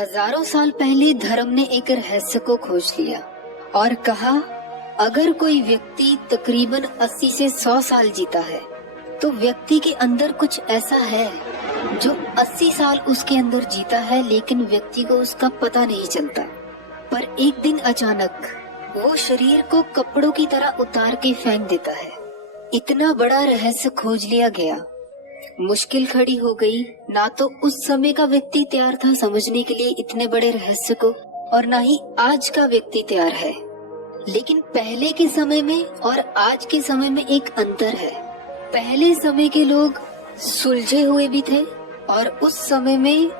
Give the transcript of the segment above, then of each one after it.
हजारों साल पहले धर्म ने एक रहस्य को खोज लिया और कहा, अगर कोई व्यक्ति तकरीबन 80 से 100 साल जीता है तो व्यक्ति के अंदर कुछ ऐसा है जो 80 साल उसके अंदर जीता है, लेकिन व्यक्ति को उसका पता नहीं चलता। पर एक दिन अचानक वो शरीर को कपड़ों की तरह उतार के फेंक देता है। इतना बड़ा रहस्य खोज लिया गया। मुश्किल खड़ी हो गई। ना तो उस समय का व्यक्ति तैयार था समझने के लिए इतने बड़े रहस्य को, और ना ही आज का व्यक्ति तैयार है। लेकिन पहले के समय में और आज के समय में एक अंतर है। पहले समय के लोग सुलझे हुए भी थे और उस समय में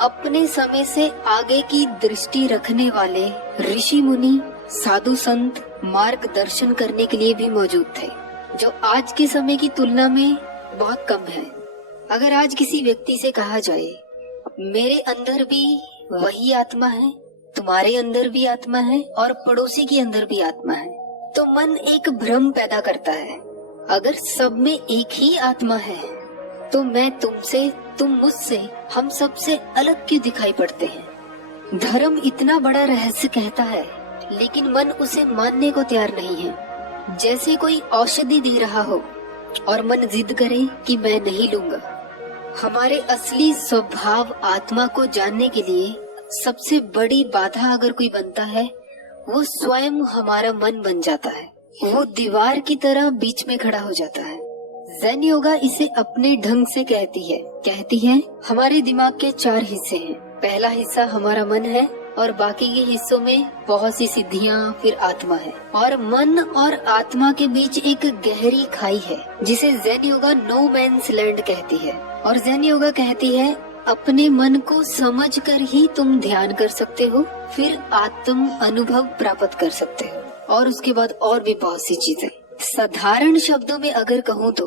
अपने समय से आगे की दृष्टि रखने वाले ऋषि मुनि, साधु संत मार्गदर्शन करने के लिए भी मौजूद थे, जो आज के समय की तुलना में बहुत कम है। अगर आज किसी व्यक्ति से कहा जाए, मेरे अंदर भी वही आत्मा है, तुम्हारे अंदर भी आत्मा है और पड़ोसी के अंदर भी आत्मा है, तो मन एक भ्रम पैदा करता है। अगर सब में एक ही आत्मा है तो मैं तुमसे, तुम मुझसे, हम सबसे अलग क्यों दिखाई पड़ते हैं? धर्म इतना बड़ा रहस्य कहता है, लेकिन मन उसे मानने को तैयार नहीं है। जैसे कोई औषधि दे रहा हो और मन जिद करे कि मैं नहीं लूंगा। हमारे असली स्वभाव आत्मा को जानने के लिए सबसे बड़ी बाधा अगर कोई बनता है, वो स्वयं हमारा मन बन जाता है। वो दीवार की तरह बीच में खड़ा हो जाता है। ज़ेन योगा इसे अपने ढंग से कहती है हमारे दिमाग के 4 हिस्से हैं। पहला हिस्सा हमारा मन है और बाकी के हिस्सों में बहुत सी सिद्धियां, फिर आत्मा है। और मन और आत्मा के बीच एक गहरी खाई है जिसे Zen yoga no man's land कहती है। और ज़ेन योगा कहती है, अपने मन को समझकर ही तुम ध्यान कर सकते हो, फिर आत्म अनुभव प्राप्त कर सकते हो, और उसके बाद और भी बहुत सी चीजें। साधारण शब्दों में अगर कहूँ तो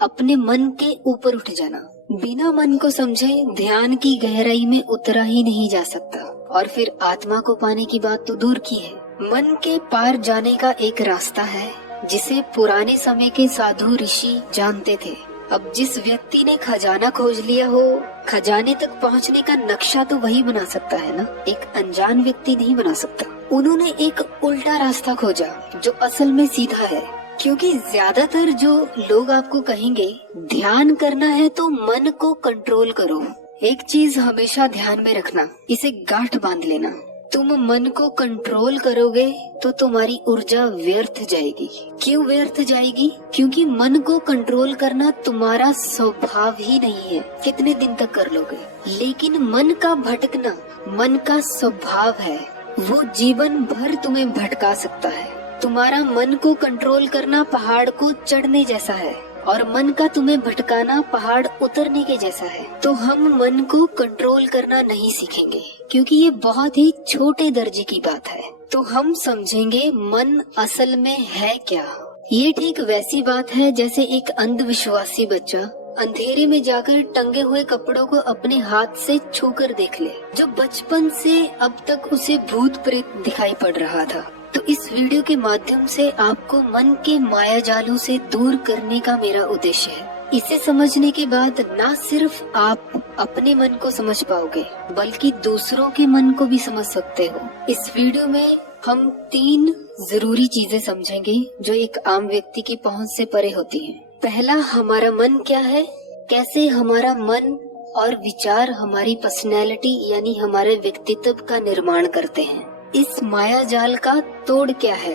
अपने मन के ऊपर उठ जाना। बिना मन को समझे ध्यान की गहराई में उतरा ही नहीं जा सकता। और फिर आत्मा को पाने की बात तो दूर की है। मन के पार जाने का एक रास्ता है जिसे पुराने समय के साधु ऋषि जानते थे। अब जिस व्यक्ति ने खजाना खोज लिया हो, खजाने तक पहुंचने का नक्शा तो वही बना सकता है ना, एक अनजान व्यक्ति नहीं बना सकता। उन्होंने एक उल्टा रास्ता खोजा जो असल में सीधा है। क्योंकि ज्यादातर जो लोग आपको कहेंगे ध्यान करना है तो मन को कंट्रोल करो। एक चीज हमेशा ध्यान में रखना, इसे गांठ बांध लेना। तुम मन को कंट्रोल करोगे तो तुम्हारी ऊर्जा व्यर्थ जाएगी। क्यों व्यर्थ जाएगी? क्योंकि मन को कंट्रोल करना तुम्हारा स्वभाव ही नहीं है। कितने दिन तक कर लोगे? लेकिन मन का भटकना मन का स्वभाव है, वो जीवन भर तुम्हें भटका सकता है। तुम्हारा मन को कंट्रोल करना पहाड़ को चढ़ने जैसा है और मन का तुम्हें भटकाना पहाड़ उतरने के जैसा है। तो हम मन को कंट्रोल करना नहीं सीखेंगे क्योंकि ये बहुत ही छोटे दर्जे की बात है। तो हम समझेंगे मन असल में है क्या। ये ठीक वैसी बात है जैसे एक अंधविश्वासी बच्चा अंधेरे में जाकर टंगे हुए कपड़ों को अपने हाथ से छूकर देख ले, जो बचपन से अब तक उसे भूत प्रेत दिखाई पड़ रहा था। तो इस वीडियो के माध्यम से आपको मन के माया जालों से दूर करने का मेरा उद्देश्य है। इसे समझने के बाद ना सिर्फ आप अपने मन को समझ पाओगे बल्कि दूसरों के मन को भी समझ सकते हो। इस वीडियो में हम 3 जरूरी चीजें समझेंगे जो एक आम व्यक्ति की पहुंच से परे होती हैं। पहला, हमारा मन क्या है, कैसे हमारा मन और विचार हमारी पर्सनैलिटी यानी हमारे व्यक्तित्व का निर्माण करते हैं। इस माया जाल का तोड़ क्या है?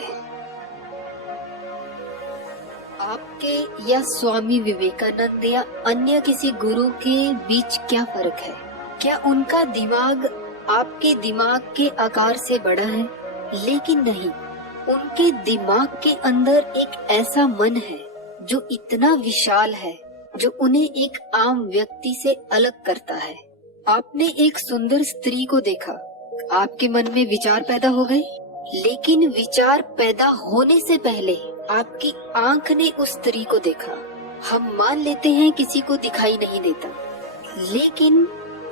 आपके या स्वामी विवेकानंद या अन्य किसी गुरु के बीच क्या फर्क है? क्या उनका दिमाग आपके दिमाग के आकार से बड़ा है? लेकिन नहीं, उनके दिमाग के अंदर एक ऐसा मन है जो इतना विशाल है जो उन्हें एक आम व्यक्ति से अलग करता है। आपने एक सुंदर स्त्री को देखा, आपके मन में विचार पैदा हो गए, लेकिन विचार पैदा होने से पहले आपकी आंख ने उस स्त्री को देखा। हम मान लेते हैं किसी को दिखाई नहीं देता, लेकिन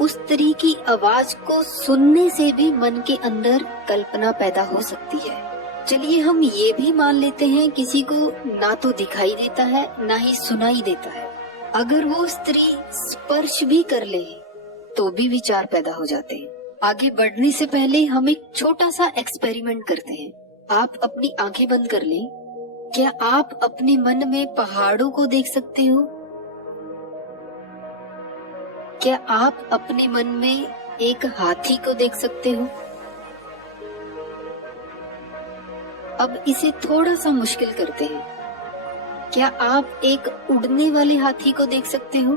उस स्त्री की आवाज को सुनने से भी मन के अंदर कल्पना पैदा हो सकती है। चलिए हम ये भी मान लेते हैं किसी को ना तो दिखाई देता है ना ही सुनाई देता है। अगर वो स्त्री स्पर्श भी कर ले तो भी विचार पैदा हो जाते हैं। आगे बढ़ने से पहले हम एक छोटा सा एक्सपेरिमेंट करते हैं। आप अपनी आंखें बंद कर लें। क्या आप अपने मन में पहाड़ों को देख सकते हो? क्या आप अपने मन में एक हाथी को देख सकते हो? अब इसे थोड़ा सा मुश्किल करते हैं। क्या आप एक उड़ने वाले हाथी को देख सकते हो?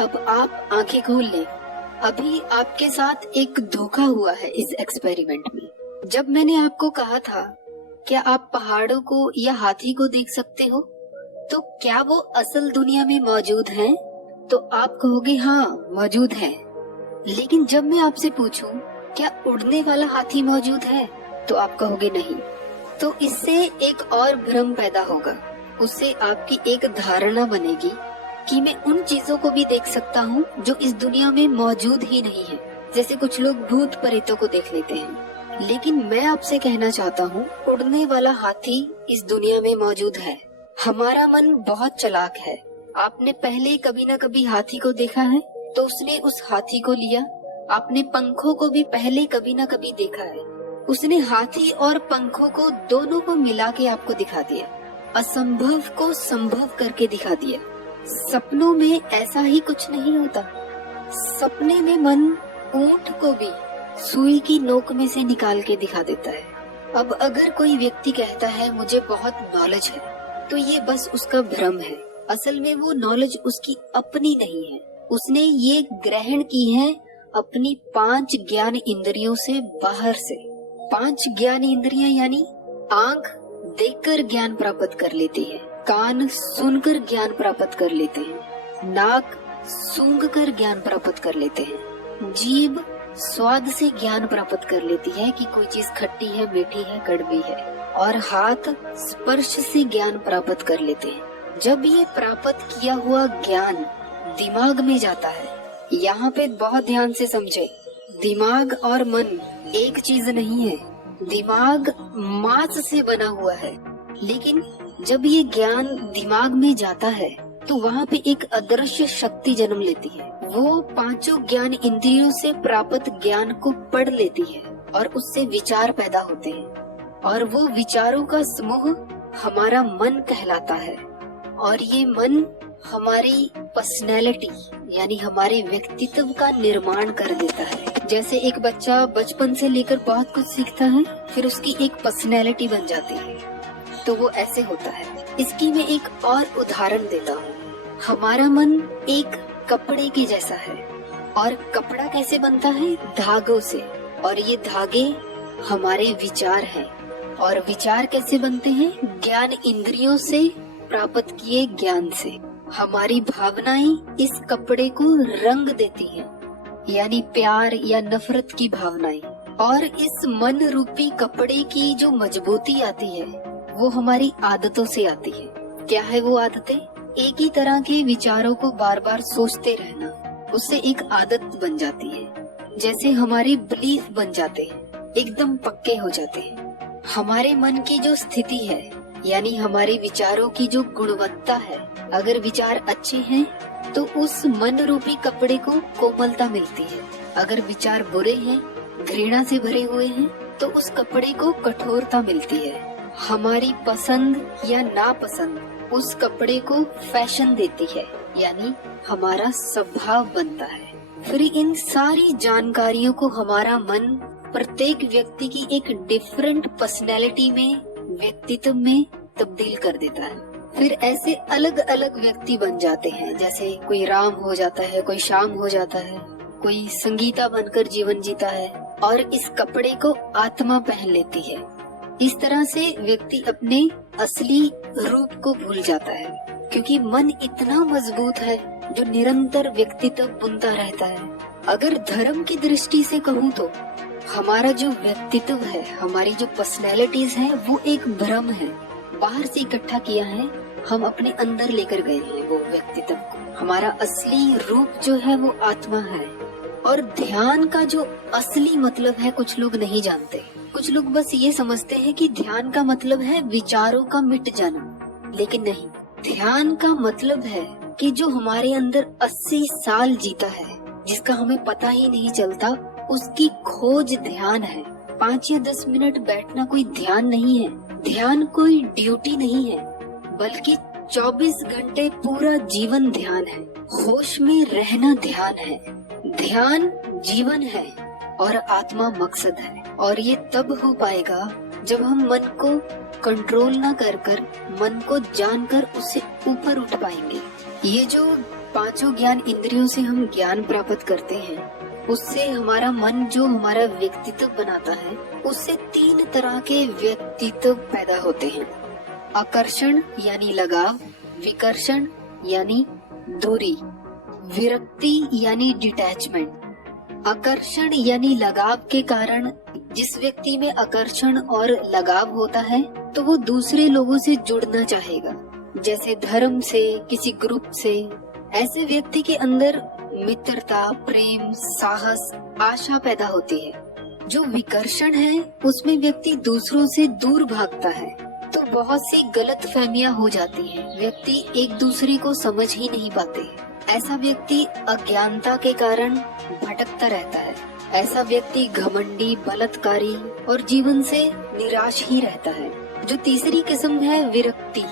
अब आप आंखें खोल लें। अभी आपके साथ एक धोखा हुआ है इस एक्सपेरिमेंट में। जब मैंने आपको कहा था क्या आप पहाड़ों को या हाथी को देख सकते हो, तो क्या वो असल दुनिया में मौजूद हैं? तो आप कहोगे हाँ मौजूद है। लेकिन जब मैं आपसे पूछूं क्या उड़ने वाला हाथी मौजूद है, तो आप कहोगे नहीं। तो इससे एक और भ्रम पैदा होगा। उससे आपकी एक धारणा बनेगी कि मैं उन चीजों को भी देख सकता हूँ जो इस दुनिया में मौजूद ही नहीं है। जैसे कुछ लोग भूत प्रेतों को देख लेते हैं। लेकिन मैं आपसे कहना चाहता हूँ उड़ने वाला हाथी इस दुनिया में मौजूद है। हमारा मन बहुत चालाक है। आपने पहले कभी न कभी हाथी को देखा है तो उसने उस हाथी को लिया। आपने पंखों को भी पहले कभी न कभी देखा है, उसने हाथी और पंखों को दोनों को मिला के आपको दिखा दिया। असंभव को संभव करके दिखा दिया। सपनों में ऐसा ही कुछ नहीं होता। सपने में मन ऊंट को भी सुई की नोक में से निकाल के दिखा देता है। अब अगर कोई व्यक्ति कहता है मुझे बहुत नॉलेज है, तो ये बस उसका भ्रम है। असल में वो नॉलेज उसकी अपनी नहीं है। उसने ये ग्रहण की है अपनी 5 ज्ञान इंद्रियों से बाहर से। 5 ज्ञान इंद्रियां यानी आंख देखकर ज्ञान प्राप्त कर लेती है, कान सुनकर ज्ञान प्राप्त कर लेते हैं, नाक सूंघकर ज्ञान प्राप्त कर लेते हैं, जीभ स्वाद से ज्ञान प्राप्त कर लेती है कि कोई चीज खट्टी है, मीठी है, कड़वी है, और हाथ स्पर्श से ज्ञान प्राप्त कर लेते हैं। जब ये प्राप्त किया हुआ ज्ञान दिमाग में जाता है, यहाँ पे बहुत ध्यान से समझे, दिमाग और मन एक चीज नहीं है। दिमाग मांस से बना हुआ है, लेकिन जब ये ज्ञान दिमाग में जाता है तो वहाँ पे एक अदृश्य शक्ति जन्म लेती है। वो 5 ज्ञान इंद्रियों से प्राप्त ज्ञान को पढ़ लेती है और उससे विचार पैदा होते हैं, और वो विचारों का समूह हमारा मन कहलाता है। और ये मन हमारी पर्सनैलिटी यानी हमारे व्यक्तित्व का निर्माण कर देता है। जैसे एक बच्चा बचपन से लेकर बहुत कुछ सीखता है, फिर उसकी एक पर्सनैलिटी बन जाती है, तो वो ऐसे होता है। इसकी मैं एक और उदाहरण देता हूँ। हमारा मन एक कपड़े के जैसा है, और कपड़ा कैसे बनता है? धागों से, और ये धागे हमारे विचार हैं। और विचार कैसे बनते हैं? ज्ञान इंद्रियों से प्राप्त किए ज्ञान से। हमारी भावनाएं इस कपड़े को रंग देती हैं, यानी प्यार या नफरत की भावनाएं। और इस मन रूपी कपड़े की जो मजबूती आती है वो हमारी आदतों से आती है। क्या है वो आदतें? एक ही तरह के विचारों को बार बार सोचते रहना, उससे एक आदत बन जाती है। जैसे हमारे बिलीफ बन जाते हैं, एकदम पक्के हो जाते हैं। हमारे मन की जो स्थिति है यानी हमारे विचारों की जो गुणवत्ता है, अगर विचार अच्छे हैं तो उस मन रूपी कपड़े को कोमलता मिलती है। अगर विचार बुरे हैं, घृणा से भरे हुए हैं, तो उस कपड़े को कठोरता मिलती है। हमारी पसंद या नापसंद उस कपड़े को फैशन देती है, यानी हमारा स्वभाव बनता है। फिर इन सारी जानकारियों को हमारा मन प्रत्येक व्यक्ति की एक डिफरेंट पर्सनैलिटी में, व्यक्तित्व में तब्दील कर देता है। फिर ऐसे अलग अलग व्यक्ति बन जाते हैं। जैसे कोई राम हो जाता है, कोई श्याम हो जाता है, कोई संगीता बनकर जीवन जीता है, और इस कपड़े को आत्मा पहन लेती है। इस तरह से व्यक्ति अपने असली रूप को भूल जाता है, क्योंकि मन इतना मजबूत है जो निरंतर व्यक्तित्व बुनता रहता है। अगर धर्म की दृष्टि से कहूँ तो हमारा जो व्यक्तित्व है, हमारी जो पर्सनैलिटीज है, वो एक भ्रम है। बाहर से इकट्ठा किया है, हम अपने अंदर लेकर गए हैं वो व्यक्तित्व को। हमारा असली रूप जो है वो आत्मा है। और ध्यान का जो असली मतलब है कुछ लोग नहीं जानते। कुछ लोग बस ये समझते हैं कि ध्यान का मतलब है विचारों का मिट जाना, लेकिन नहीं। ध्यान का मतलब है कि जो हमारे अंदर 80 साल जीता है, जिसका हमें पता ही नहीं चलता, उसकी खोज ध्यान है। 5 या 10 मिनट बैठना कोई ध्यान नहीं है। ध्यान कोई ड्यूटी नहीं है, बल्कि 24 घंटे पूरा जीवन ध्यान है। होश में रहना ध्यान है। ध्यान जीवन है और आत्मा मकसद है। और ये तब हो पाएगा जब हम मन को कंट्रोल ना कर मन को जानकर उससे ऊपर उठ पाएंगे। ये जो 5 ज्ञान इंद्रियों से हम ज्ञान प्राप्त करते हैं, उससे हमारा मन जो हमारा व्यक्तित्व बनाता है, उससे 3 तरह के व्यक्तित्व पैदा होते हैं। आकर्षण यानी लगाव, विकर्षण यानी दूरी, विरक्ति यानी डिटैचमेंट। आकर्षण यानी लगाव के कारण जिस व्यक्ति में आकर्षण और लगाव होता है तो वो दूसरे लोगों से जुड़ना चाहेगा, जैसे धर्म से, किसी ग्रुप से। ऐसे व्यक्ति के अंदर मित्रता, प्रेम, साहस, आशा पैदा होती है। जो विकर्षण है उसमें व्यक्ति दूसरों से दूर भागता है, तो बहुत सी गलत फहमियां हो जाती हैं। व्यक्ति एक दूसरे को समझ ही नहीं पाते। ऐसा व्यक्ति अज्ञानता के कारण भटकता रहता है। ऐसा व्यक्ति घमंडी, बलात्कारी और जीवन से निराश ही रहता है। जो तीसरी किस्म है विरक्ति।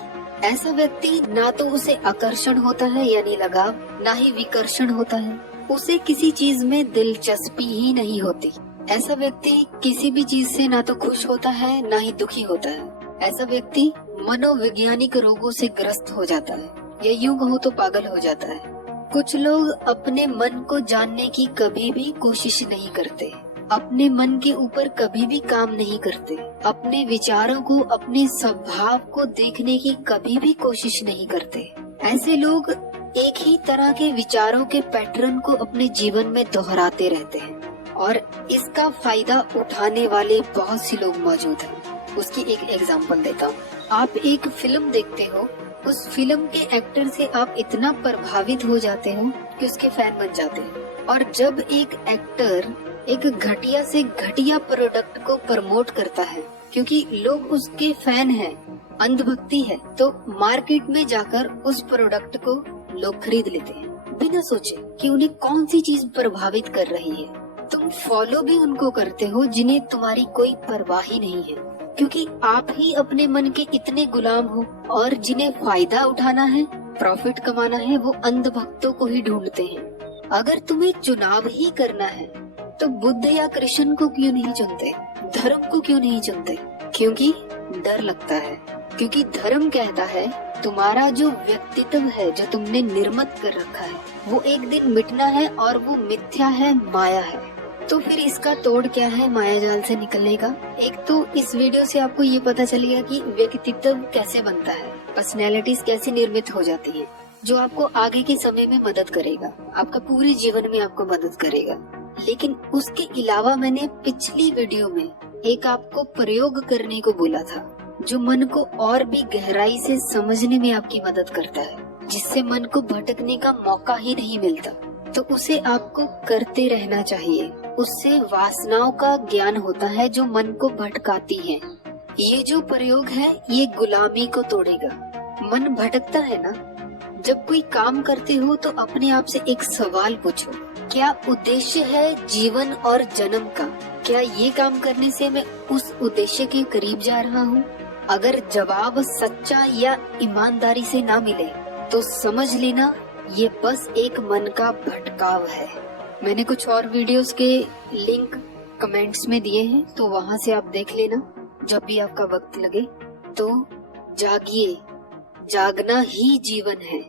ऐसा व्यक्ति ना तो उसे आकर्षण होता है यानी लगाव, ना ही विकर्षण होता है। उसे किसी चीज में दिलचस्पी ही नहीं होती। ऐसा व्यक्ति किसी भी चीज से ना तो खुश होता है ना ही दुखी होता है। ऐसा व्यक्ति मनोवैज्ञानिक रोगों से ग्रस्त हो जाता है, या यूं कहूँ तो पागल हो जाता है। कुछ लोग अपने मन को जानने की कभी भी कोशिश नहीं करते, अपने मन के ऊपर कभी भी काम नहीं करते, अपने विचारों को, अपने स्वभाव को देखने की कभी भी कोशिश नहीं करते। ऐसे लोग एक ही तरह के विचारों के पैटर्न को अपने जीवन में दोहराते रहते हैं और इसका फायदा उठाने वाले बहुत से लोग मौजूद हैं। उसकी एक एग्जांपल देता हूँ। आप एक फिल्म देखते हो, उस फिल्म के एक्टर से आप इतना प्रभावित हो जाते हो कि उसके फैन बन जाते हैं। और जब एक एक्टर एक घटिया से घटिया प्रोडक्ट को प्रमोट करता है, क्योंकि लोग उसके फैन हैं, अंधभक्ति है, तो मार्केट में जाकर उस प्रोडक्ट को लोग खरीद लेते हैं बिना सोचे कि उन्हें कौन सी चीज प्रभावित कर रही है। तुम फॉलो भी उनको करते हो जिन्हें तुम्हारी कोई परवाह ही नहीं है, क्योंकि आप ही अपने मन के इतने गुलाम हो। और जिन्हें फायदा उठाना है, प्रॉफिट कमाना है, वो अंधभक्तों को ही ढूंढते हैं। अगर तुम्हें चुनाव ही करना है तो बुद्ध या कृष्ण को क्यों नहीं चुनते, धर्म को क्यों नहीं चुनते? क्योंकि डर लगता है। क्योंकि धर्म कहता है तुम्हारा जो व्यक्तित्व है, जो तुमने निर्मित कर रखा है, वो एक दिन मिटना है और वो मिथ्या है, माया है। तो फिर इसका तोड़ क्या है माया जाल से निकलने का? एक तो इस वीडियो से आपको ये पता चलेगा कि व्यक्तित्व कैसे बनता है, पर्सनैलिटीज कैसे निर्मित हो जाती है, जो आपको आगे के समय में मदद करेगा, आपका पूरे जीवन में आपको मदद करेगा। लेकिन उसके अलावा मैंने पिछली वीडियो में एक आपको प्रयोग करने को बोला था, जो मन को और भी गहराई से समझने में आपकी मदद करता है, जिससे मन को भटकने का मौका ही नहीं मिलता। तो उसे आपको करते रहना चाहिए। उससे वासनाओं का ज्ञान होता है जो मन को भटकाती है। ये जो प्रयोग है ये गुलामी को तोड़ेगा। मन भटकता है ना, जब कोई काम करते हो तो अपने आप से एक सवाल पूछो, क्या उद्देश्य है जीवन और जन्म का? क्या ये काम करने से मैं उस उद्देश्य के करीब जा रहा हूँ? अगर जवाब सच्चा या ईमानदारी से ना मिले तो समझ लेना ये बस एक मन का भटकाव है। मैंने कुछ और वीडियोस के लिंक कमेंट्स में दिए हैं, तो वहाँ से आप देख लेना जब भी आपका वक्त लगे। तो जागिए, जागना ही जीवन है।